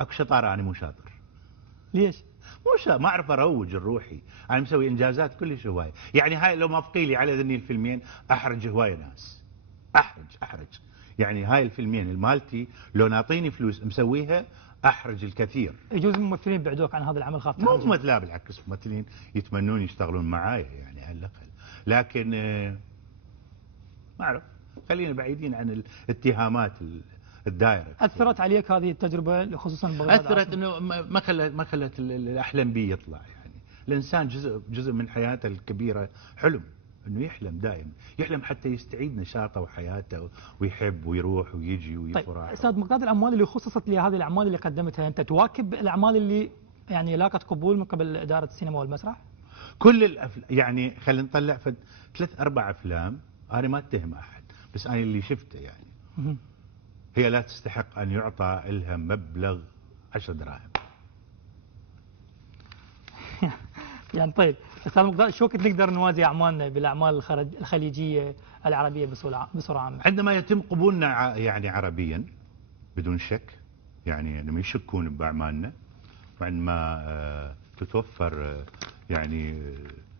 اكو شطاره انا مو شاطر. ليش؟ ما اعرف اروج لروحي، انا مسوي انجازات كلش هوايه، يعني هاي لو موافقي لي على ذني الفيلمين احرج هوايه ناس. احرج يعني هاي الفيلمين المالتي لو ناطيني فلوس مسويها احرج الكثير. يجوز الممثلين بعدوك عن هذا العمل خاف مو تحرجهم؟ لا بالعكس، ممثلين يتمنون يشتغلون معايا يعني على الاقل، لكن ما اعرف، خلينا بعيدين عن الاتهامات الدائره. اثرت عليك هذه التجربه خصوصا بغداد؟ اثرت انه ما خلت الاحلام بي يطلع، يعني الانسان جزء من حياته الكبيره حلم، انه يحلم دائما، يحلم حتى يستعيد نشاطه وحياته ويحب ويروح ويجي ويفرح. طيب استاذ مقداد، الاموال اللي خصصت لهذه الاعمال اللي قدمتها انت تواكب الاعمال اللي يعني لاقت قبول من قبل اداره السينما والمسرح؟ كل الافلام يعني خلينا نطلع 3-4 افلام، انا ما اتهم احد، بس انا اللي شفته يعني هي لا تستحق ان يعطى لها مبلغ 10 دراهم. يعني طيب استاذ مقداد، شو وقت نقدر نوازي اعمالنا بالاعمال الخليجيه العربيه بصوره عامه؟ عندما يتم قبولنا يعني عربيا بدون شك، يعني لما يشكون باعمالنا، وعندما تتوفر يعني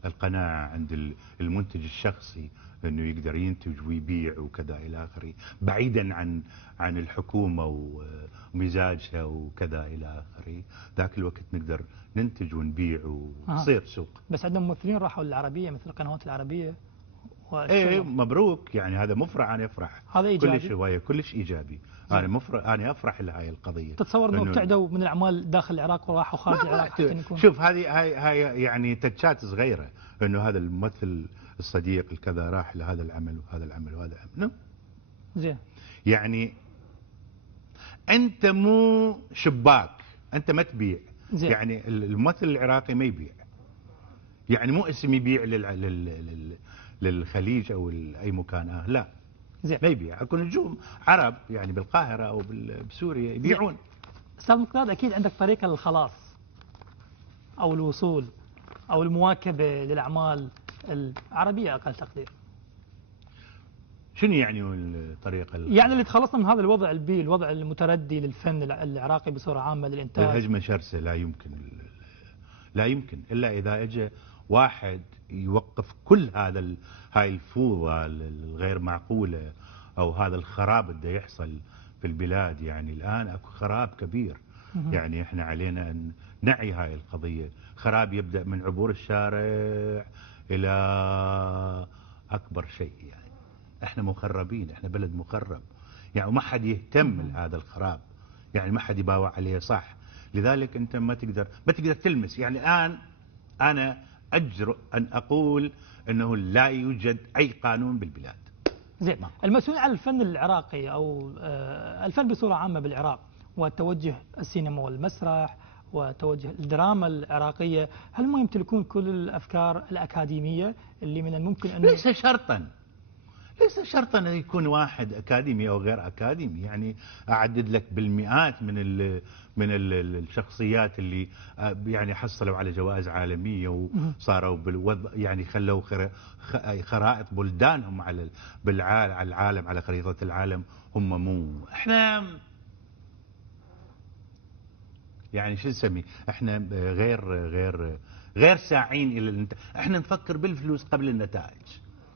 القناعه عند المنتج الشخصي انه يقدر ينتج ويبيع وكذا الى اخره، بعيدا عن الحكومه ومزاجها وكذا الى اخره، ذاك الوقت نقدر ننتج ونبيع وتصير سوق. بس عندنا ممثلين راحوا للعربيه مثل القنوات العربيه. ايه مبروك، يعني هذا مفرح، انا افرح. هذا ايجابي، كلش هوايه، كلش ايجابي. انا افرح لهاي القضيه. تتصور انه ابتعدوا من الاعمال داخل العراق وراحوا خارج العراق حتى نكون؟ شوف هاي يعني تتشات صغيره، انه هذا الممثل الصديق الكذا راح لهذا العمل وهذا العمل وهذا العمل. نو زين، يعني انت مو شباك، انت ما تبيع. زين. يعني الممثل العراقي ما يبيع، يعني مو اسم يبيع للخليج او اي مكان لا. زين. ما يبيع. اكو نجوم عرب يعني بالقاهره او بسوريا يبيعون. استاذ مقداد، اكيد عندك طريقه للخلاص او الوصول او المواكبه للاعمال العربيه اقل تقدير. شنو يعني الطريقه يعني اللي تخلصنا من هذا الوضع الوضع المتردي للفن العراقي بصوره عامه، للانتاج؟ الهجمه شرسه، لا يمكن الا اذا اجى واحد يوقف كل هاي الفوضى الغير معقوله او هذا الخراب اللي يحصل في البلاد. يعني الان اكو خراب كبير، يعني احنا علينا ان نعي هاي القضيه. خراب يبدا من عبور الشارع الى اكبر شيء، يعني احنا مخربين، احنا بلد مخرب يعني، وما حد يهتم لهذا الخراب، يعني ما حد يباوع عليه صح. لذلك انت ما تقدر تلمس. يعني الان انا اجرؤ ان اقول انه لا يوجد اي قانون بالبلاد. زين، المسؤولين عن الفن العراقي او الفن بصوره عامه بالعراق وتوجه السينما والمسرح وتوجه الدراما العراقيه، هل ما يمتلكون كل الافكار الاكاديميه اللي من الممكن ان ليس شرطا ان يكون واحد اكاديمي او غير اكاديمي. يعني اعدد لك بالمئات من الشخصيات اللي يعني حصلوا على جوائز عالميه وصاروا يعني خلوا خرائط بلدانهم على العالم، على خريطه العالم. هم مو احنا يعني شو نسمي، احنا غير ساعين الى احنا نفكر بالفلوس قبل النتائج.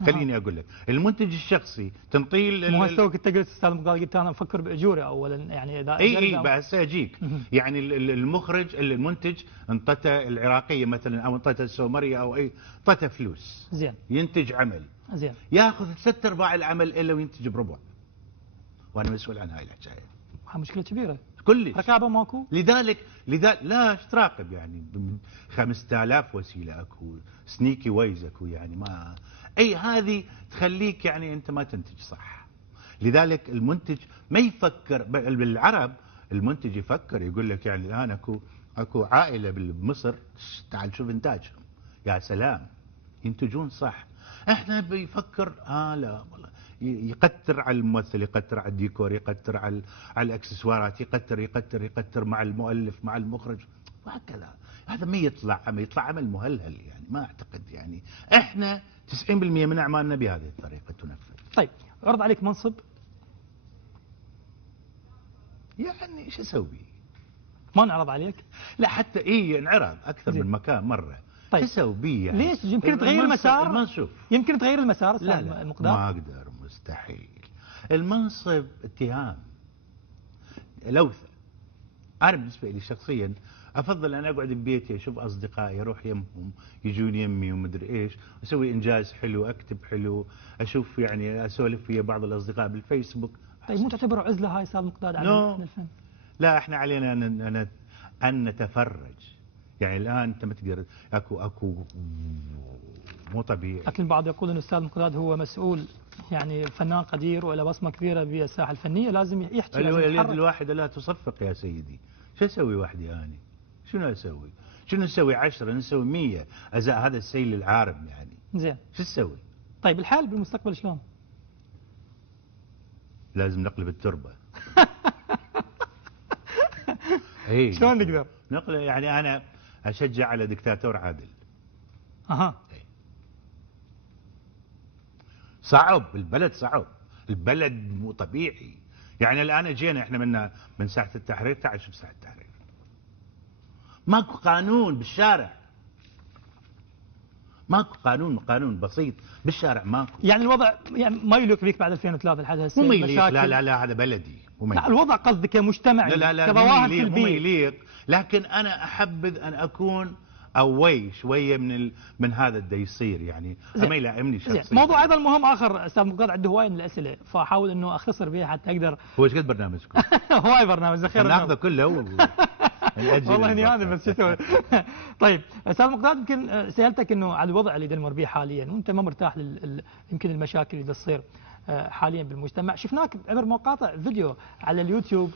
خليني اقول لك، المنتج الشخصي تنطيه مو هسه وقت قلت استاذ مقداد، قلت انا افكر باجوره اولا، يعني اذا اي بس اجيك. يعني المنتج انطته العراقيه مثلا او انطته السومريه او اي، انطته فلوس. زين. ينتج عمل. زين. ياخذ 3/4 العمل الا وينتج بربع. وانا مسؤول عن هاي الحكايه. مشكله كبيره. كلش. رقابه ماكو؟ لذلك لا ايش تراقب يعني 5000 وسيله اكو، سنيكي ويز اكو، يعني ما اي هذه تخليك يعني انت ما تنتج صح. لذلك المنتج ما يفكر بالعرب، المنتج يفكر يقول لك يعني الان اكو عائله بمصر، تعال شوف انتاجهم، يا سلام ينتجون صح. احنا بيفكر لا والله، يقتر على الممثل، يقتر على الديكور، يقتر على الاكسسوارات، يقتر مع المؤلف مع المخرج وهكذا. هذا ما يطلع عمل مهلهل، يعني ما اعتقد. يعني احنا 90% من اعمالنا بهذه الطريقه تنفذ. طيب عرض عليك منصب، يعني ايش اسوي؟ ما انعرض عليك؟ لا حتى انعرض اكثر من مكان مره. طيب تسوي بيه يعني. ليش؟ يمكن تغير المسار. المنصب يمكن تغير المسار لا لا المقداد. ما اقدر، مستحيل. المنصب اتهام، لوثه. انا بالنسبه لي شخصيا افضل ان اقعد ببيتي اشوف اصدقائي، اروح يمهم، يجون يمي ومدري ايش، اسوي انجاز حلو، اكتب حلو، اشوف يعني اسولف ويا بعض الاصدقاء بالفيسبوك. طيب مو تعتبر عزله هاي استاذ مقداد عن الفن؟ لا احنا علينا ان نتفرج. يعني الان انت ما تقدر، اكو مو طبيعي. لكن البعض يقول ان الاستاذ مقداد هو مسؤول، يعني فنان قدير وله بصمه كبيره بالساحه الفنيه، لازم يحكي. اليد الواحده لا تصفق يا سيدي. شو اسوي وحدي انا؟ شنو اسوي؟ شنو نسوي 10 نسوي 100 ازاء هذا السيل العارم يعني؟ زين شو تسوي؟ طيب الحال بالمستقبل شلون؟ لازم نقلب التربه. شلون نقدر؟ نقلب يعني انا اشجع على دكتاتور عادل. اها. صعب البلد، صعب البلد مو طبيعي. يعني الان جينا احنا من ساحه التحرير، تعال شوف ساحه التحرير. ماكو قانون بالشارع، ماكو قانون بسيط بالشارع ماكو. يعني الوضع يعني ما يليق بك بعد 2003 لحد هسه. مو يليق، لا هذا بلدي. لا الوضع قصدك كمجتمعي. لا كظواهر مو سلبيه. يليق، لكن انا احبذ ان اكون شويه من هذا الدا يصير يعني. ما يلائمني شخصيا. موضوع ايضا مهم اخر استاذ مقداد، عنده هوايه من الاسئله فاحاول انه اختصر بها حتى اقدر. هو ايش قد برنامجكم؟ هواي برنامج خير ناخذه كله والله اني انا بس شو طيب استاذ مقداد، يمكن سالتك انه على الوضع اللي نمر به حاليا وانت ما مرتاح يمكن المشاكل اللي تصير حاليا بالمجتمع. شفناك عبر مقاطع فيديو على اليوتيوب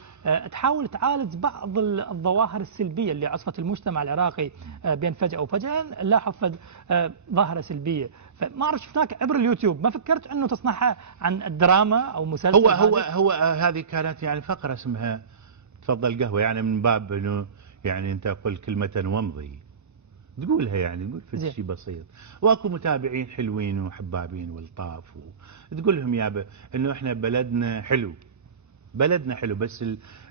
تحاول تعالج بعض الظواهر السلبيه اللي عصفت المجتمع العراقي بين فجاه وفجاه نلاحظ ظاهره سلبيه. فما اعرف شفناك عبر اليوتيوب، ما فكرت انه تصنعها عن الدراما او مسلسل؟ هو هذه كانت يعني فقره اسمها تفضل قهوه، يعني من باب انه يعني انت قل كلمه وامضي، تقولها يعني تقول في شيء بسيط. واكو متابعين حلوين وحبابين والطاف تقول لهم يابا انه احنا بلدنا حلو، بلدنا حلو، بس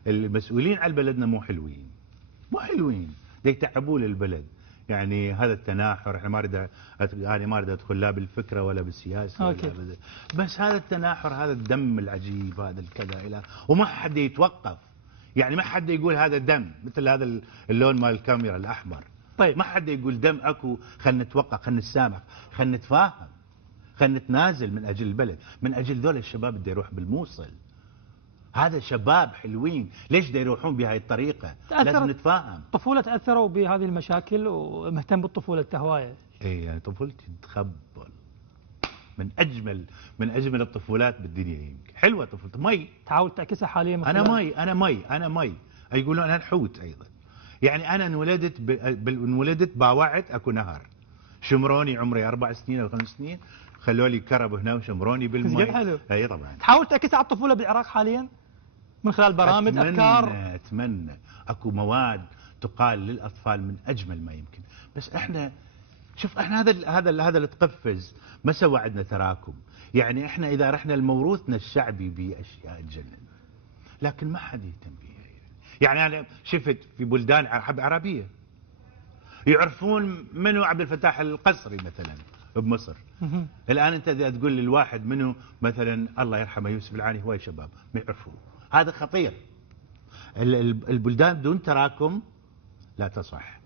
المسؤولين على بلدنا مو حلوين، مو حلوين، يتعبوا للبلد. يعني هذا التناحر احنا انا ما اريد ادخل لا بالفكره ولا بالسياسه أوكي. ولا بس هذا التناحر، هذا الدم العجيب، هذا الكذا الى وما حد يتوقف. يعني ما حد يقول هذا دم مثل هذا اللون مال الكاميرا الاحمر. طيب ما حد يقول دم اكو، خلينا نتوقف، خلينا نتسامح، خلينا نتفاهم، خلينا نتنازل من اجل البلد، من اجل ذول الشباب اللي يروح بالموصل. هذا شباب حلوين، ليش دا يروحون بهاي الطريقه؟ لازم نتفاهم. طفوله تاثروا بهذه المشاكل ومهتم بالطفوله هوايه. يعني طفولتي تخبل من اجمل الطفولات بالدنيا، يمكن حلوه طفولتي. مي تحاول تعكسها حاليا. انا مي يقولون انا الحوت ايضا. يعني انا انولدت باوعت اكو نهر شمروني، عمري 4 سنين او 5 سنين، خلوا لي كرب هنا وشمروني بالمي. حلو. اي طبعا. تحاول تعكسها على الطفوله بالعراق حاليا من خلال برامج افكار. اتمنى اكو مواد تقال للاطفال من اجمل ما يمكن. بس احنا شوف، احنا هذا اللي تقفز ما سوى عندنا تراكم. يعني احنا اذا رحنا لموروثنا الشعبي باشياء تجنن، لكن ما حد يهتم بها. يعني انا شفت في بلدان عربيه يعرفون منو عبد الفتاح القصري مثلا بمصر. الان انت اذا تقول للواحد منو مثلا الله يرحمه يوسف العاني، هواي شباب ما يعرفوه. هذا خطير. البلدان بدون تراكم لا تصح.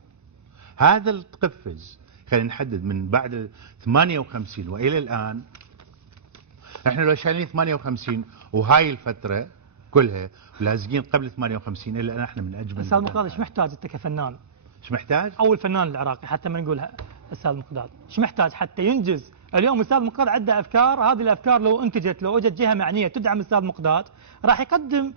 هذا التقفز خلينا نحدد من بعد 58 والى الان. احنا لو شايلين 58 وهاي الفتره كلها لازقين قبل 58 الا الان احنا من اجمل. استاذ مقداد ايش محتاج انت كفنان؟ ايش محتاج؟ او الفنان العراقي حتى ما نقولها استاذ مقداد، ايش محتاج حتى ينجز؟ اليوم استاذ مقداد عنده افكار، هذه الافكار لو انتجت، لو اجت جهه معنيه تدعم استاذ مقداد راح يقدم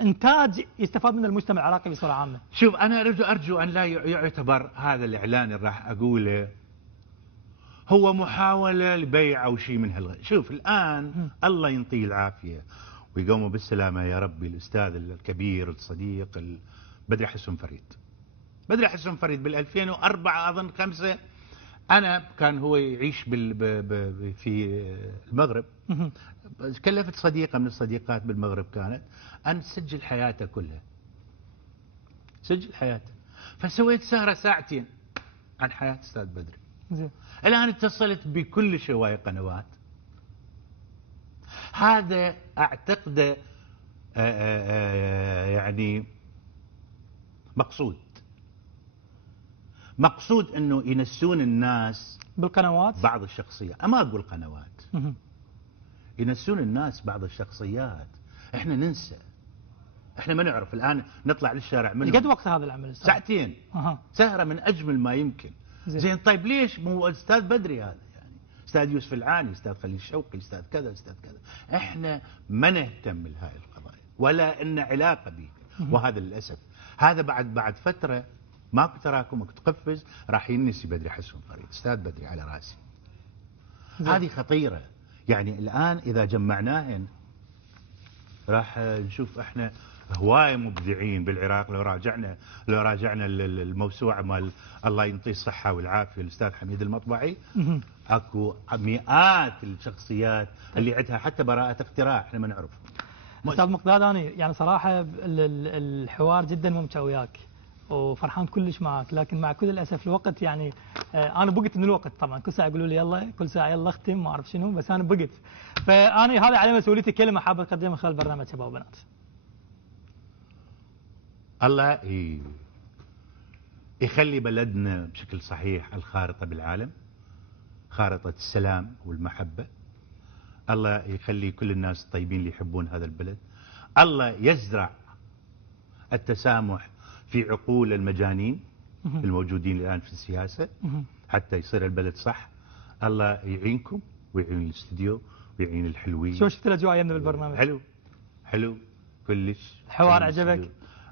انتاج يستفاد منه المجتمع العراقي بصوره عامه. شوف انا ارجو ان لا يعتبر هذا الاعلان اللي راح اقوله هو محاوله لبيع او شيء من هالغير. شوف الان الله ينطيه العافيه ويقومه بالسلامه يا ربي الاستاذ الكبير الصديق بدري حسن فريد. بدري حسن فريد بال 2004 اظن 5 انا كان هو يعيش في المغرب. كلفت صديقه من الصديقات بالمغرب كانت ان تسجل حياته كلها. سجل حياته. فسويت سهرة ساعتين عن حياة أستاذ بدري. زين. الآن اتصلت بكل شواية قنوات. هذا أعتقد يعني مقصود أنه ينسون الناس بالقنوات بعض الشخصيات. ما أقول قنوات، ينسون الناس بعض الشخصيات. احنا ننسى، احنا ما نعرف. الآن نطلع للشارع منهم. قد وقت هذا العمل أستاذ؟ ساعتين. سهرة من أجمل ما يمكن. زين طيب ليش مو أستاذ بدري هذا؟ يعني أستاذ يوسف العاني، أستاذ خليل الشوقي، أستاذ كذا أستاذ كذا. احنا ما نهتم لهاي القضايا ولا إن علاقة به. وهذا للأسف هذا بعد فترة ماكو تراكم، ماكو تقفز، راح ينسي بدري حسن فريد. أستاذ بدري على راسي. هذه خطيرة. يعني الآن إذا جمعناهن راح نشوف احنا هواية مبدعين بالعراق. لو راجعنا الموسوعة مال الله ينطيه الصحة والعافية الأستاذ حميد المطبعي، اكو مئات الشخصيات اللي عندها حتى براءة اختراع احنا ما نعرف. أستاذ مقداد، أنا يعني صراحة الحوار جدا ممتع وياك وفرحان كلش معك، لكن مع كل الاسف الوقت يعني انا بقت من الوقت. طبعا كل ساعه يقولوا لي يلا، كل ساعه يلا اختم، ما اعرف شنو، بس انا بقت. فانا هذا على مسؤوليتي كلمه حاب اقدمها خلال برنامج شباب وبنات. الله يخلي بلدنا بشكل صحيح الخارطه بالعالم، خارطه السلام والمحبه. الله يخلي كل الناس الطيبين اللي يحبون هذا البلد. الله يزرع التسامح في عقول المجانين الموجودين الآن في السياسة حتى يصير البلد صح. الله يعينكم ويعين الاستديو ويعين الحلوين. شو شفت الأجواء يمنا بالبرنامج؟ حلو كلش. الحوار عجبك؟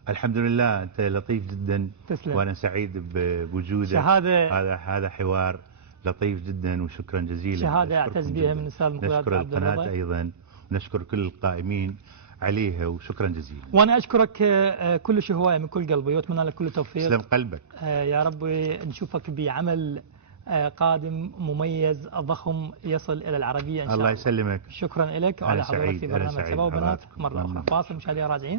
الحمد لله، أنت لطيف جدا. تسلم. وأنا سعيد بوجودك. هذا حوار لطيف جدا وشكرا جزيلا. شهادة أعتز بها من الأستاذ مقداد عبد الله. نشكر القناة أيضا ونشكر كل القائمين عليها وشكرا جزيلا. وانا اشكرك كلش هوايه من كل قلبي واتمنى لك كل التوفيق. تسلم قلبك. يا رب نشوفك بعمل قادم مميز ضخم يصل الى العربيه ان شاء الله. الله يسلمك. شكرا لك وعلى حضورك في برنامج شباب وبنات مره اخرى. فاصل مشاهدينا راجعين.